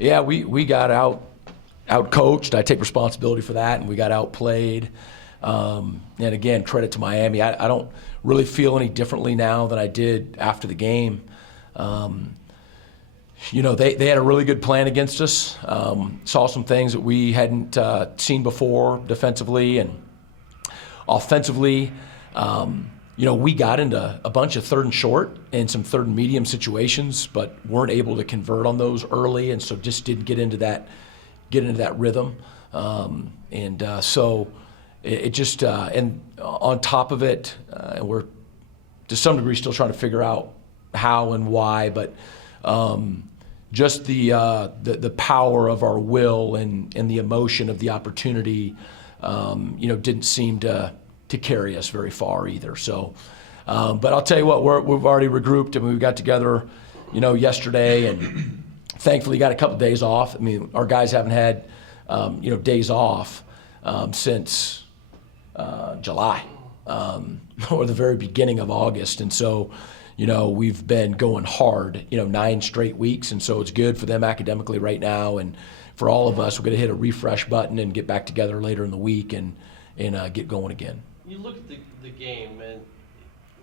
Yeah, we got out coached. I take responsibility for that, and we got outplayed. And again, credit to Miami. I don't really feel any differently now than I did after the game. They had a really good plan against us. Saw some things that we hadn't seen before defensively and offensively. We got into a bunch of third and short and some third and medium situations, but weren't able to convert on those early, and so just didn't get into that rhythm. So it just and on top of it, and we're to some degree still trying to figure out how and why, but just the power of our will and the emotion of the opportunity, didn't seem to carry us very far either. So, but I'll tell you what, we've already regrouped. I mean, we got together, yesterday, and thankfully got a couple of days off. I mean, our guys haven't had, days off since July or the very beginning of August, and so. We've been going hard, 9 straight weeks, and so it's good for them academically right now, and for all of us, we're going to hit a refresh button and get back together later in the week and get going again. You look at the game, and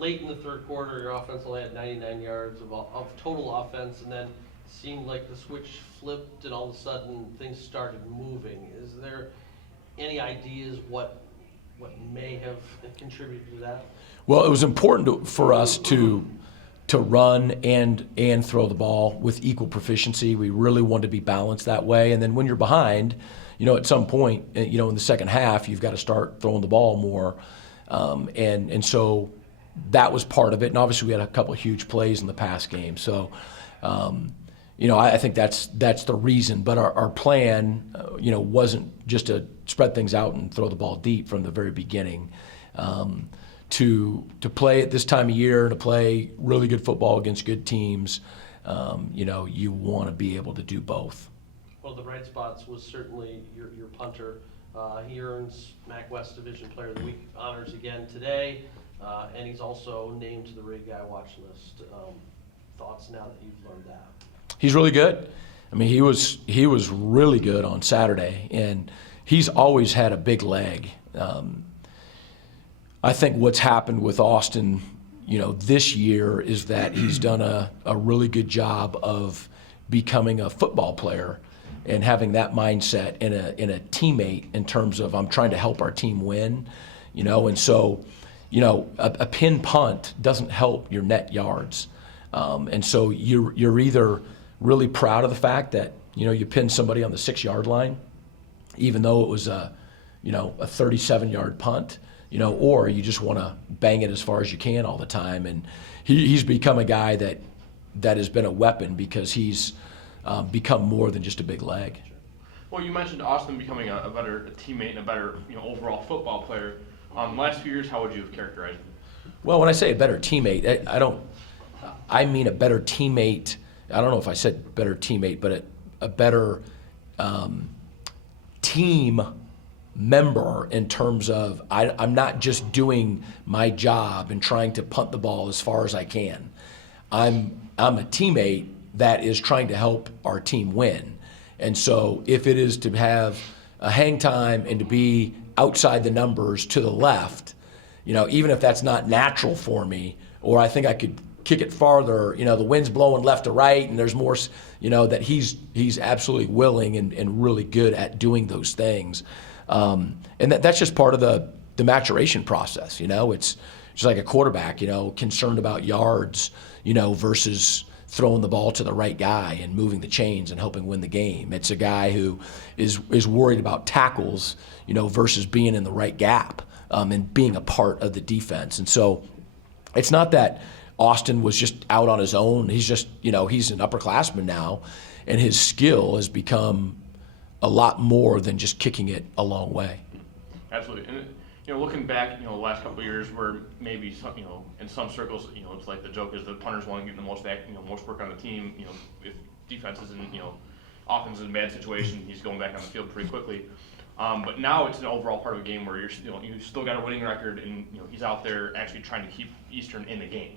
late in the third quarter, your offense only had 99 yards of total offense, and then it seemed like the switch flipped, and all of a sudden things started moving. Is there any ideas what may have contributed to that? Well, it was important for us to run and throw the ball with equal proficiency. We really wanted to be balanced that way. And then when you're behind, at some point, in the second half, you've got to start throwing the ball more. And so that was part of it. And obviously we had a couple of huge plays in the past game. So, I think that's the reason. But our plan, wasn't just to spread things out and throw the ball deep from the very beginning. To play at this time of year, to play really good football against good teams, you want to be able to do both. One of the bright spots was certainly your punter. He earns MAC West Division Player of the Week honors again today, and he's also named to the Rig Guy watch list. Thoughts now that you've learned that? He's really good. I mean, he was really good on Saturday, and he's always had a big leg. I think what's happened with Austin, this year is that he's done a really good job of becoming a football player and having that mindset in a teammate in terms of I'm trying to help our team win, and so, a pin punt doesn't help your net yards. And so you're either really proud of the fact that, you pinned somebody on the 6-yard line, even though it was a 37-yard punt, or you just want to bang it as far as you can all the time. And he's become a guy that has been a weapon because he's become more than just a big leg. Well, you mentioned Austin becoming a better teammate and a better overall football player. Last few years, how would you have characterized him? Well, when I say a better teammate, I mean a better teammate. I don't know if I said better teammate, but a better team member in terms of I'm not just doing my job and trying to punt the ball as far as I can. I'm a teammate that is trying to help our team win. And so if it is to have a hang time and to be outside the numbers to the left, even if that's not natural for me, or I think I could kick it farther, the wind's blowing left to right and there's more, that he's absolutely willing and really good at doing those things. And that's just part of the maturation process. It's just like a quarterback, concerned about yards, versus throwing the ball to the right guy and moving the chains and helping win the game. It's a guy who is worried about tackles, versus being in the right gap and being a part of the defense. And so it's not that Austin was just out on his own. He's just, he's an upperclassman now, and his skill has become a lot more than just kicking it a long way. Absolutely. And looking back, the last couple of years where maybe some, in some circles, it's like the joke is the punters want to get the most most work on the team. If defense is in, offense is in a bad situation, he's going back on the field pretty quickly. But now it's an overall part of a game where you still got a winning record, and he's out there actually trying to keep Eastern in the game.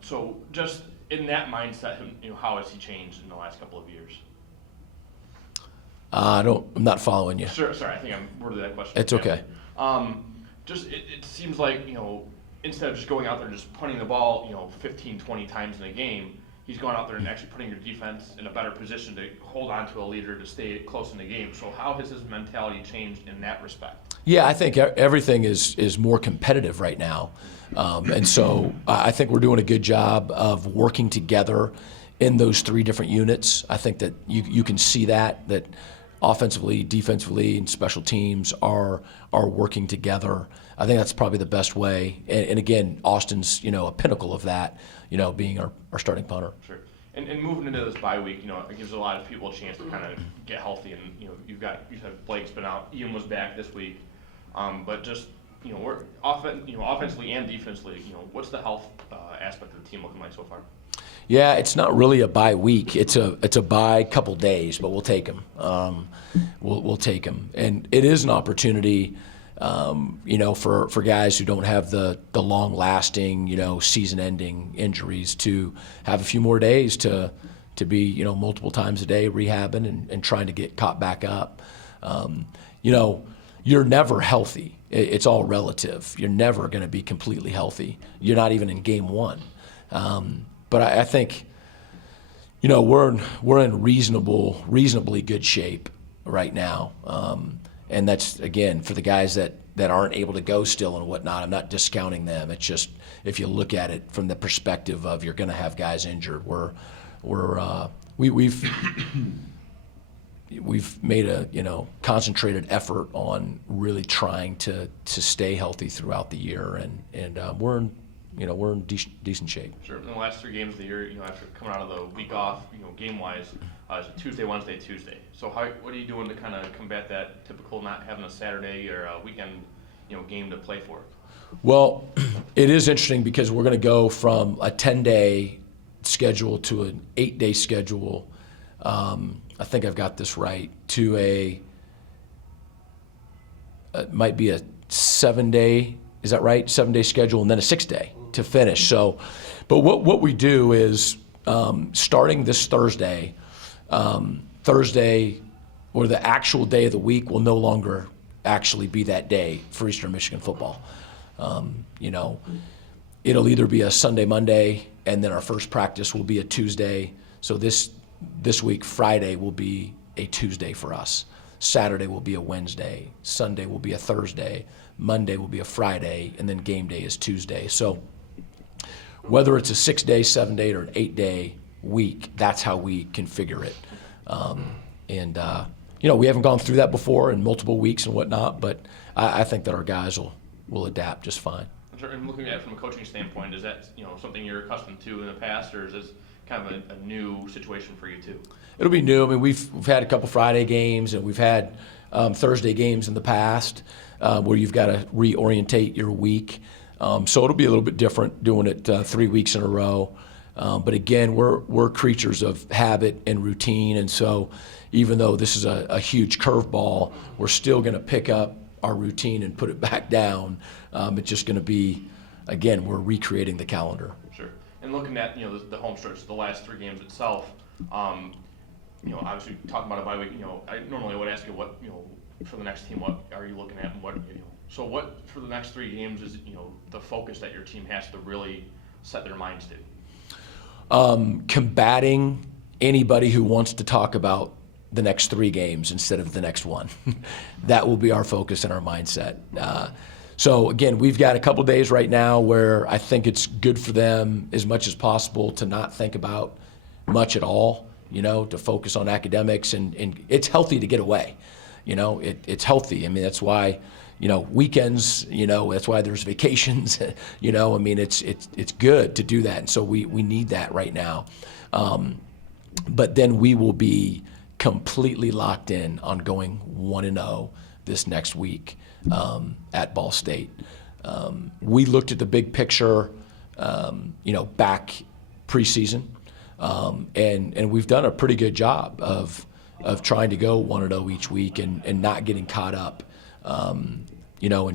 So just in that mindset, how has he changed in the last couple of years? I'm not following you. Sure, sorry, I think I'm worded that question. It's okay. It seems like, instead of just going out there and just punting the ball, 15, 20 times in a game, he's going out there and actually putting your defense in a better position to hold on to a leader to stay close in the game. So how has his mentality changed in that respect? Yeah, I think everything is more competitive right now. And so I think we're doing a good job of working together in those three different units. I think that you can see that offensively, defensively, and special teams are working together. I think that's probably the best way. And again, Austin's a pinnacle of that, being our starting punter. Sure. And moving into this bye week, it gives a lot of people a chance to kind of get healthy. And you said Blake's been out, Ian was back this week, but just we're offensively and defensively, what's the health aspect of the team looking like so far? Yeah, it's not really a bye week. It's a bye couple days, but we'll take them. We'll take them, and it is an opportunity, for guys who don't have the long-lasting, season-ending injuries to have a few more days to be, multiple times a day rehabbing and trying to get caught back up. You're never healthy. It's all relative. You're never going to be completely healthy. You're not even in game one. But I think, we're in reasonably good shape right now, and that's again for the guys that aren't able to go still and whatnot. I'm not discounting them. It's just if you look at it from the perspective of you're going to have guys injured, we've made a concentrated effort on really trying to stay healthy throughout the year, and we're in decent shape. Sure. In the last 3 games of the year, after coming out of the week off, game-wise, it's Tuesday, Wednesday, Tuesday. So what are you doing to kind of combat that typical not having a Saturday or a weekend, game to play for? Well, it is interesting because we're going to go from a 10-day schedule to an 8-day schedule. I think I've got this right, to it might be a 7-day, is that right? 7-day schedule, and then a 6-day to finish. So, but what we do is starting this Thursday, or the actual day of the week will no longer actually be that day for Eastern Michigan football. It'll either be a Sunday, Monday, and then our first practice will be a Tuesday. So this week, Friday will be a Tuesday for us. Saturday will be a Wednesday. Sunday will be a Thursday. Monday will be a Friday, and then game day is Tuesday. So whether it's a 6-day, 7-day, or an 8-day week, that's how we configure it. We haven't gone through that before in multiple weeks and whatnot, but I think that our guys will adapt just fine. And looking at it from a coaching standpoint, is that something you're accustomed to in the past, or is this kind of a new situation for you too? It'll be new. I mean, we've had a couple Friday games, and we've had Thursday games in the past where you've got to reorientate your week. So it'll be a little bit different doing it 3 weeks in a row. But again, we're creatures of habit and routine, and so even though this is a huge curveball, we're still going to pick up our routine and put it back down. It's just going to be, again, we're recreating the calendar. Sure. And looking at the home stretch, the last 3 games itself, obviously talking about a bye week, I normally would ask you what for the next team, what are you looking at, and so what for the next 3 games is the focus that your team has to really set their minds to? Combating anybody who wants to talk about the next 3 games instead of the next one. That will be our focus and our mindset. So again, we've got a couple days right now where I think it's good for them as much as possible to not think about much at all, to focus on academics, and it's healthy to get away. It's healthy. I mean, that's why, weekends, that's why there's vacations, it's good to do that. And so we need that right now. But then we will be completely locked in on going 1-0 this next week at Ball State. We looked at the big picture, back preseason, and we've done a pretty good job of trying to go 1-0 each week and not getting caught up, and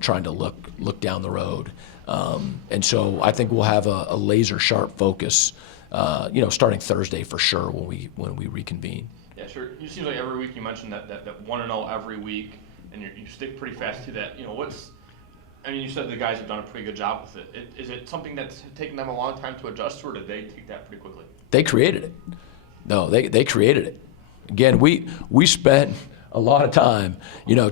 trying to look down the road. And so I think we'll have a laser sharp focus, starting Thursday for sure when we reconvene. Yeah, sure. It seems like every week you mentioned that 1-0 every week, and you stick pretty fast to that. You said the guys have done a pretty good job with it. Is it something that's taken them a long time to adjust to, or did they take that pretty quickly? They created it. No, they created it. Again, we spent a lot of time,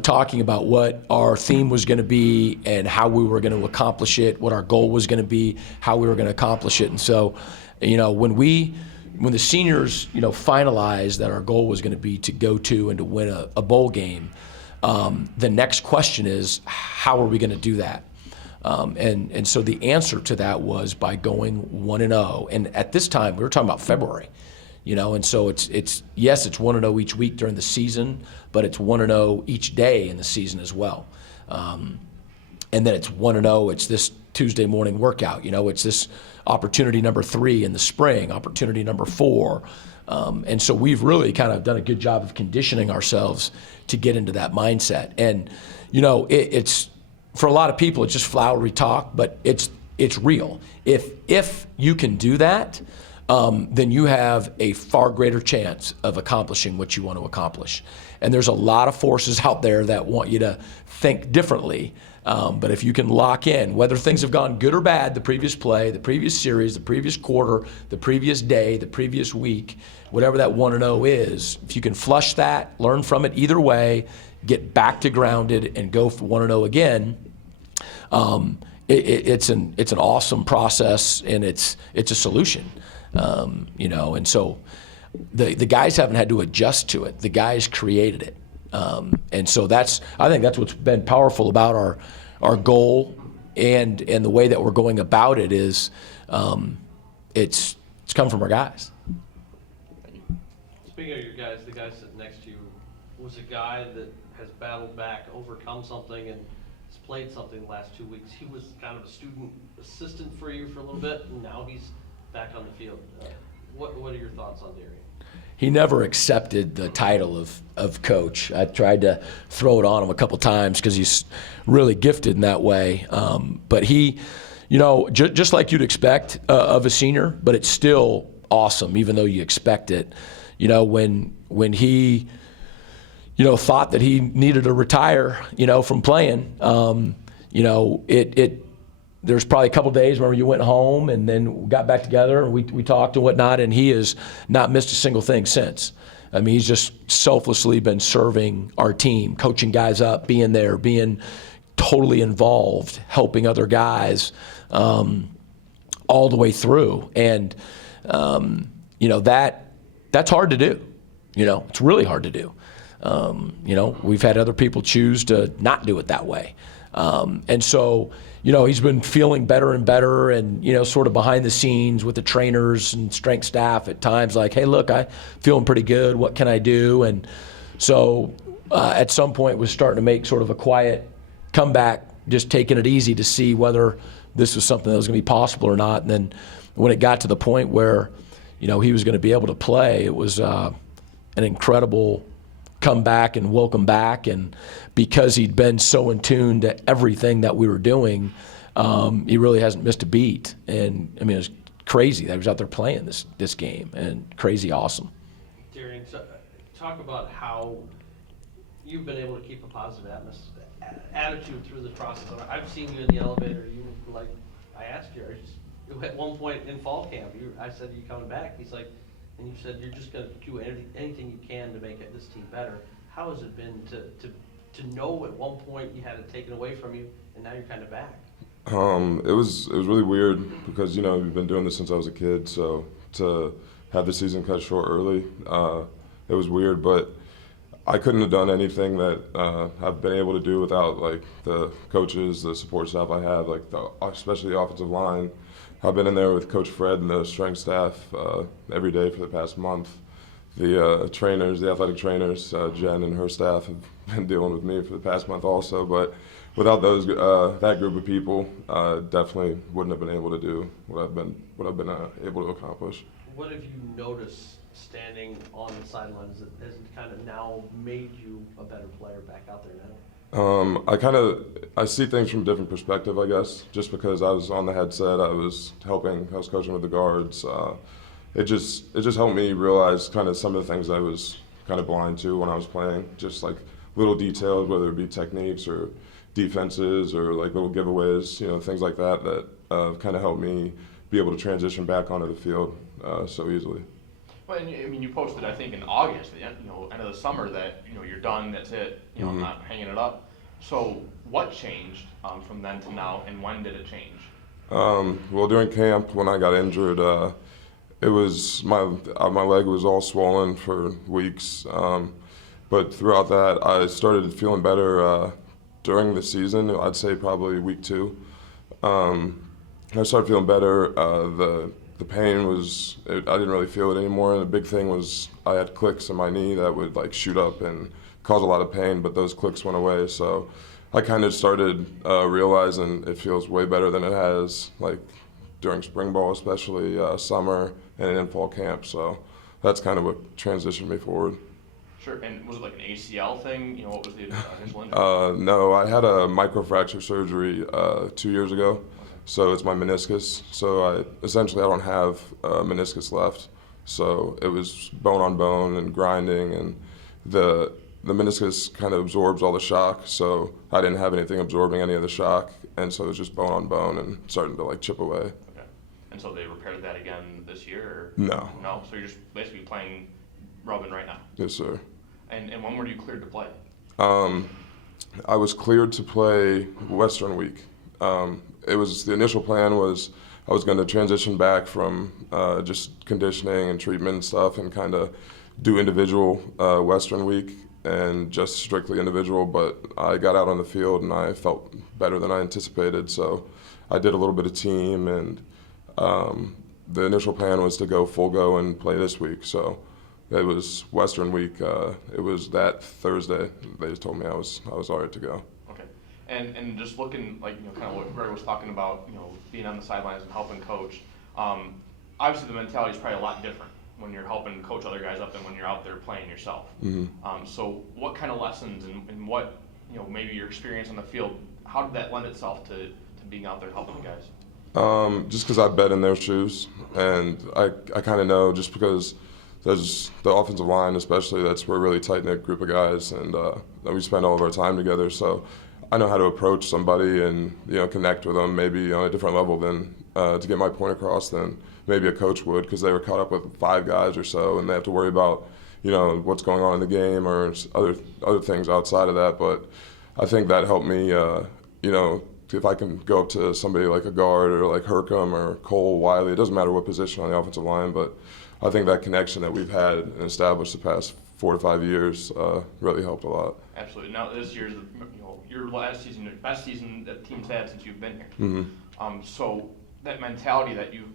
talking about what our theme was going to be and how we were going to accomplish it, what our goal was going to be, how we were going to accomplish it. And so, when the seniors, finalized that our goal was going to be to go to and to win a bowl game, the next question is, how are we going to do that? And so the answer to that was by going 1-0. And at this time, we were talking about February, and so it's 1-0 each week during the season, but it's 1-0 each day in the season as well. And then it's 1-0, it's this Tuesday morning workout, it's this opportunity number 3 in the spring, opportunity number 4. And so we've really kind of done a good job of conditioning ourselves to get into that mindset. And, it's, for a lot of people, it's just flowery talk, but it's real. If you can do that, then you have a far greater chance of accomplishing what you want to accomplish. And there's a lot of forces out there that want you to think differently. But if you can lock in, whether things have gone good or bad, the previous play, the previous series, the previous quarter, the previous day, the previous week, whatever that 1-0 is, if you can flush that, learn from it either way, get back to grounded and go for 1-0 again, it's an awesome process, and it's a solution. And so the guys haven't had to adjust to it. The guys created it. And so I think that's what's been powerful about our goal and the way that we're going about it is it's come from our guys. Speaking of your guys, the guy sitting next to you was a guy that has battled back, overcome something, and has played something the last 2 weeks. He was kind of a student assistant for you for a little bit, and now he's back on the field. What are your thoughts on Darien? He never accepted the title of coach. I tried to throw it on him a couple times because he's really gifted in that way. But he, just like you'd expect of a senior, but it's still awesome, even though you expect it. When he, thought that he needed to retire, from playing, there's probably a couple days where you went home and then got back together and we talked and whatnot, and he has not missed a single thing since. I mean, he's just selflessly been serving our team, coaching guys up, being there, being totally involved, helping other guys all the way through. And, that's hard to do. It's really hard to do. We've had other people choose to not do it that way. And so, he's been feeling better and better and, sort of behind the scenes with the trainers and strength staff at times like, hey, look, I'm feeling pretty good. What can I do? And so at some point was starting to make sort of a quiet comeback, just taking it easy to see whether this was something that was going to be possible or not. And then when it got to the point where, he was going to be able to play, it was an incredible come back and welcome back. And because he'd been so in tune to everything that we were doing, he really hasn't missed a beat. And it was crazy that he was out there playing this game, and crazy awesome. Darien, talk about how you've been able to keep a positive attitude through the process. I've seen you in the elevator. I asked you at one point in fall camp, I said, "Are you coming back?" He's like, and you said you're just going to do anything you can to make this team better. How has it been to know at one point you had it taken away from you, and now you're kind of back? It was really weird because we've been doing this since I was a kid. So to have the season cut short early, it was weird. But I couldn't have done anything that I've been able to do without the coaches, the support staff I have, especially the offensive line. I've been in there with Coach Fred and the strength staff every day for the past month. The trainers, the athletic trainers, Jen and her staff have been dealing with me for the past month also. But without that group of people, definitely wouldn't have been able to do what I've been able to accomplish. What have you noticed standing on the sidelines that has kind of now made you a better player back out there now? I see things from a different perspective, I guess, just because I was on the headset, I was coaching with the guards. It just helped me realize kind of some of the things I was kind of blind to when I was playing. Just like little details, whether it be techniques or defenses or like little giveaways, things like that kind of helped me be able to transition back onto the field so easily. Well, and I mean, you posted, I think, in August, end of the summer, that you're done. That's it. I'm not hanging it up. So, what changed from then to now, and when did it change? Well, during camp, when I got injured, it was my leg was all swollen for weeks. But throughout that, I started feeling better during the season. I'd say probably week 2. I started feeling better. The pain I didn't really feel it anymore. And the big thing was I had clicks in my knee that would like shoot up and cause a lot of pain, but those clicks went away. So I kind of started realizing it feels way better than it has, like during spring ball, especially summer and in fall camp. So that's kind of what transitioned me forward. Sure. And was it like an ACL thing? What was the initial injury? No, I had a microfracture surgery 2 years ago. So it's my meniscus. So I don't have meniscus left. So it was bone on bone and grinding, and the meniscus kind of absorbs all the shock. So I didn't have anything absorbing any of the shock, and so it was just bone on bone and starting to like chip away. Okay. And so they repaired that again this year? Or? No. No. So you're just basically playing rubbing right now. Yes, sir. And when were you cleared to play? I was cleared to play Western Week. The initial plan was I was going to transition back from just conditioning and treatment and stuff and kind of do individual Western Week and just strictly individual, but I got out on the field and I felt better than I anticipated, so I did a little bit of team, and the initial plan was to go full go and play this week. So it was Western Week. It was that Thursday. They just told me I was all right to go. Okay. And just looking like kind of what Greg was talking about, being on the sidelines and helping coach. Obviously, the mentality is probably a lot different when you're helping coach other guys up than when you're out there playing yourself. Mm-hmm. So what kind of lessons and what maybe your experience on the field, how did that lend itself to being out there helping the guys? Just because I've been in their shoes, and I kind of know, just because there's the offensive line, especially, that's we're a really tight-knit group of guys, and we spend all of our time together. So I know how to approach somebody and connect with them maybe on a different level than to get my point across than maybe a coach would, because they were caught up with 5 guys or so, and they have to worry about what's going on in the game or other things outside of that. But I think that helped me. If I can go up to somebody like a guard or like Hercom or Cole, Wiley, it doesn't matter what position on the offensive line, but I think that connection that we've had and established the past 4 to 5 years really helped a lot. Absolutely. Now this year's your last season, the best season that the team's had since you've been here. Mm-hmm. So that mentality that you've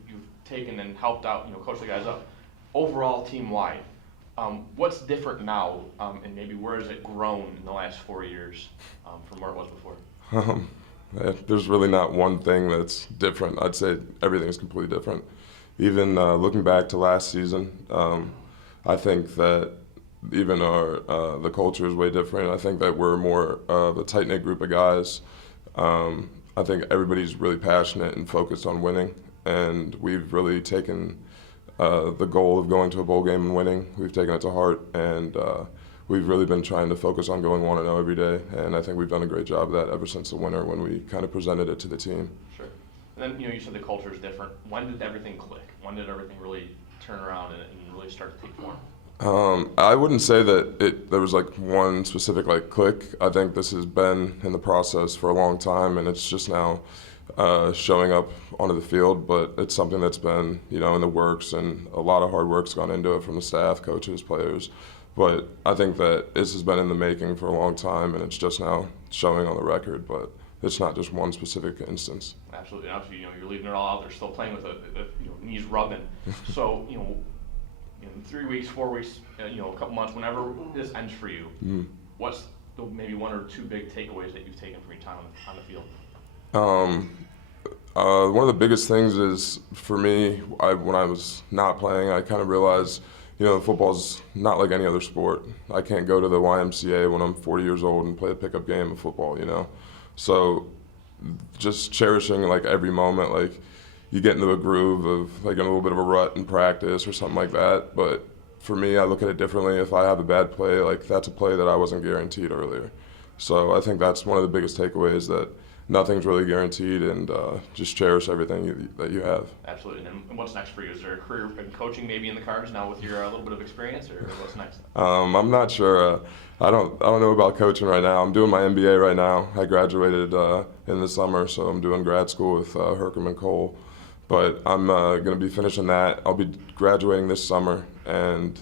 taken and helped out, coach the guys up, overall team wide, what's different now, and maybe where has it grown in the last 4 years from where it was before? There's really not one thing that's different. I'd say everything's completely different. Even looking back to last season, I think that even the culture is way different. I think that we're more of a tight-knit group of guys. I think everybody's really passionate and focused on winning, and we've really taken the goal of going to a bowl game and winning. We've taken it to heart, and we've really been trying to focus on going 1-0 every day, and I think we've done a great job of that ever since the winter when we kind of presented it to the team. Sure. And then, you said the culture is different. When did everything click? When did everything really turn around and really start to take form? I wouldn't say that there was like one specific like click. I think this has been in the process for a long time, and it's just now showing up onto the field. But it's something that's been in the works, and a lot of hard work's gone into it from the staff, coaches, players. But I think that this has been in the making for a long time, and it's just now showing on the record. But it's not just one specific instance. Absolutely. Obviously, you're leaving it all out there, still playing with knees rubbing. So, in 3 weeks, 4 weeks, a couple months, whenever this ends for you, what's maybe 1 or 2 big takeaways that you've taken from your time on the field? One of the biggest things is, for me, when I was not playing, I kind of realized, football's not like any other sport. I can't go to the YMCA when I'm 40 years old and play a pickup game of football, So just cherishing like every moment, like you get into a groove of like in a little bit of a rut in practice or something like that, but for me, I look at it differently. If I have a bad play, like that's a play that I wasn't guaranteed earlier. So I think that's one of the biggest takeaways, that nothing's really guaranteed, and just cherish everything that you have. Absolutely. And what's next for you? Is there a career in coaching maybe in the cards now with your little bit of experience, or what's next? I'm not sure. I don't know about coaching right now. I'm doing my MBA right now. I graduated in the summer, so I'm doing grad school with Herkimer Cole. But I'm going to be finishing that. I'll be graduating this summer and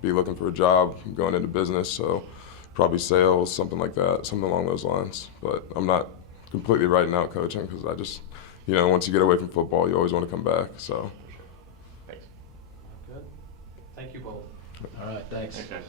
be looking for a job, going into business, so probably sales, something like that, something along those lines. But I'm not completely writing out coaching, because I just, once you get away from football, you always want to come back. So. Thanks. Good. Thank you both. All right, thanks. Thanks, guys.